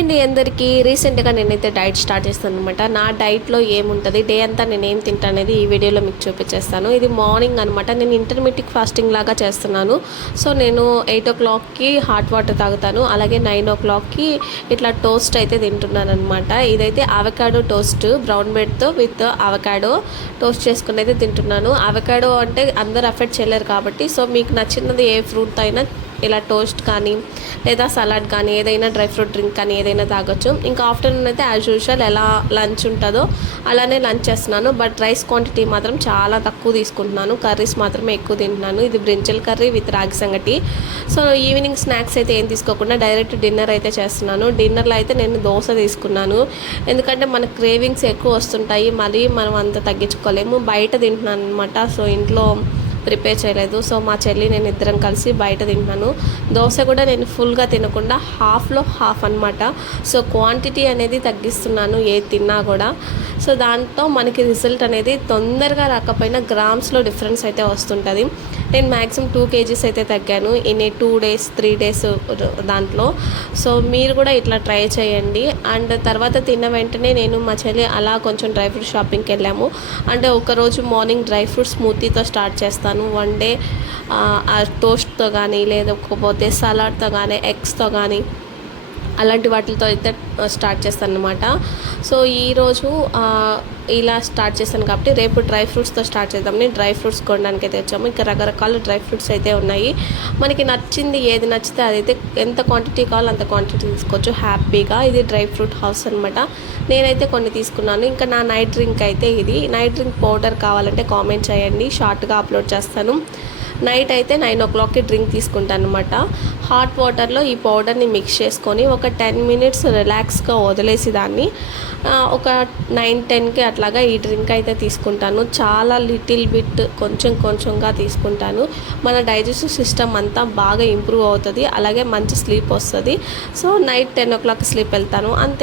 అండి అందరికీ. రీసెంట్గా నేనైతే డైట్ స్టార్ట్ చేస్తాను అనమాట. నా డైట్లో ఏముంటుంది, డే అంతా నేను ఏం తింటా అనేది ఈ వీడియోలో మీకు చూపించేస్తాను. ఇది మార్నింగ్ అనమాట. నేను ఇంటర్మీడియట్ ఫాస్టింగ్ లాగా చేస్తున్నాను. సో నేను 8 o'clockకి హాట్ వాటర్ తాగుతాను, అలాగే 9 o'clockకి ఇట్లా టోస్ట్ అయితే తింటున్నాను అనమాట. ఇదైతే అవకాడో టోస్ట్, బ్రౌన్ బ్రెడ్తో విత్ అవకాడో టోస్ట్ చేసుకుని అయితే తింటున్నాను. అవకాడో అంటే అందరు అఫెక్ట్ చేయలేరు కాబట్టి, సో మీకు నచ్చినది ఏ ఫ్రూట్ అయినా ఇలా టోస్ట్ కానీ లేదా సలాడ్ కానీ ఏదైనా డ్రై ఫ్రూట్ డ్రింక్ కానీ ఏదైనా తాగొచ్చు. ఇంకా ఆఫ్టర్నూన్ అయితే యాజ్ యూజువల్ ఎలా లంచ్ ఉంటుందో అలానే లంచ్ చేస్తున్నాను. బట్ రైస్ క్వాంటిటీ మాత్రం చాలా తక్కువ తీసుకుంటున్నాను, కర్రీస్ మాత్రమే ఎక్కువ తింటున్నాను. ఇది బ్రింజల్ కర్రీ విత్ రాగి సంగటి. సో ఈవినింగ్ స్నాక్స్ అయితే ఏం తీసుకోకుండా డైరెక్ట్ డిన్నర్ అయితే చేస్తున్నాను. డిన్నర్లో అయితే నేను దోశ తీసుకున్నాను, ఎందుకంటే మన క్రేవింగ్స్ ఎక్కువ వస్తుంటాయి, మళ్ళీ మనం అంత తగ్గించుకోలేము. బయట తింటున్నాను అనమాట. సో ఇంట్లో ప్రిపేర్ చేయలేదు. సో మా చెల్లి నేను ఇద్దరం కలిసి బయట తింటున్నాను. దోశ కూడా నేను ఫుల్గా తినకుండా హాఫ్లో హాఫ్ అనమాట. సో క్వాంటిటీ అనేది తగ్గిస్తున్నాను ఏది తిన్నా కూడా. సో దాంతో మనకి రిజల్ట్ అనేది తొందరగా రాకపోయినా గ్రామ్స్లో డిఫరెన్స్ అయితే వస్తుంటుంది. నేను మ్యాక్సిమం 2 kgs అయితే తగ్గాను ఇన్ 2 days 3 days దాంట్లో. సో మీరు కూడా ఇట్లా ట్రై చేయండి. అండ్ తర్వాత తిన్న వెంటనే నేను మా చెల్లి అలా కొంచెం డ్రై ఫ్రూట్ షాపింగ్కి వెళ్ళాము. అంటే ఒకరోజు మార్నింగ్ డ్రై ఫ్రూట్ స్మూతీతో స్టార్ట్ చేస్తాను. వన్ డే టోస్ట్తో కానీ, లేకపోతే సలాడ్తో కానీ, ఎగ్స్తో కానీ అలాంటి వాటితో అయితే స్టార్ట్ చేస్తాను అనమాట. సో ఈరోజు ఇలా స్టార్ట్ చేస్తాను కాబట్టి రేపు డ్రై ఫ్రూట్స్తో స్టార్ట్ చేద్దామని డ్రై ఫ్రూట్స్ కొనడానికి అయితే వచ్చాము. ఇంకా రకరకాల డ్రై ఫ్రూట్స్ అయితే ఉన్నాయి. మనకి నచ్చింది ఏది నచ్చితే అదైతే ఎంత క్వాంటిటీ కావాలో అంత క్వాంటిటీ తీసుకోవచ్చు హ్యాపీగా. ఇది డ్రై ఫ్రూట్ హౌస్ అనమాట. నేనైతే కొన్ని తీసుకున్నాను. ఇంకా నా నైట్ డ్రింక్ అయితే ఇది. నైట్ డ్రింక్ పౌడర్ కావాలంటే కామెంట్ చేయండి, షార్ట్గా అప్లోడ్ చేస్తాను. నైట్ అయితే 9 o'clockకి డ్రింక్ తీసుకుంటాను అనమాట. హాట్ వాటర్లో ఈ పౌడర్ని మిక్స్ చేసుకొని ఒక 10 minutes రిలాక్స్గా వదిలేసి దాన్ని ఒక 9-10కి అట్లాగా ఈ డ్రింక్ అయితే తీసుకుంటాను. చాలా లిటిల్ బిట్ కొంచెంగా తీసుకుంటాను. మన డైజెస్టివ్ సిస్టమ్ అంతా బాగా ఇంప్రూవ్ అవుతుంది, అలాగే మంచి స్లీప్ వస్తుంది. సో నైట్ 10 o'clock స్లీప్ వెళ్తాను అంతే.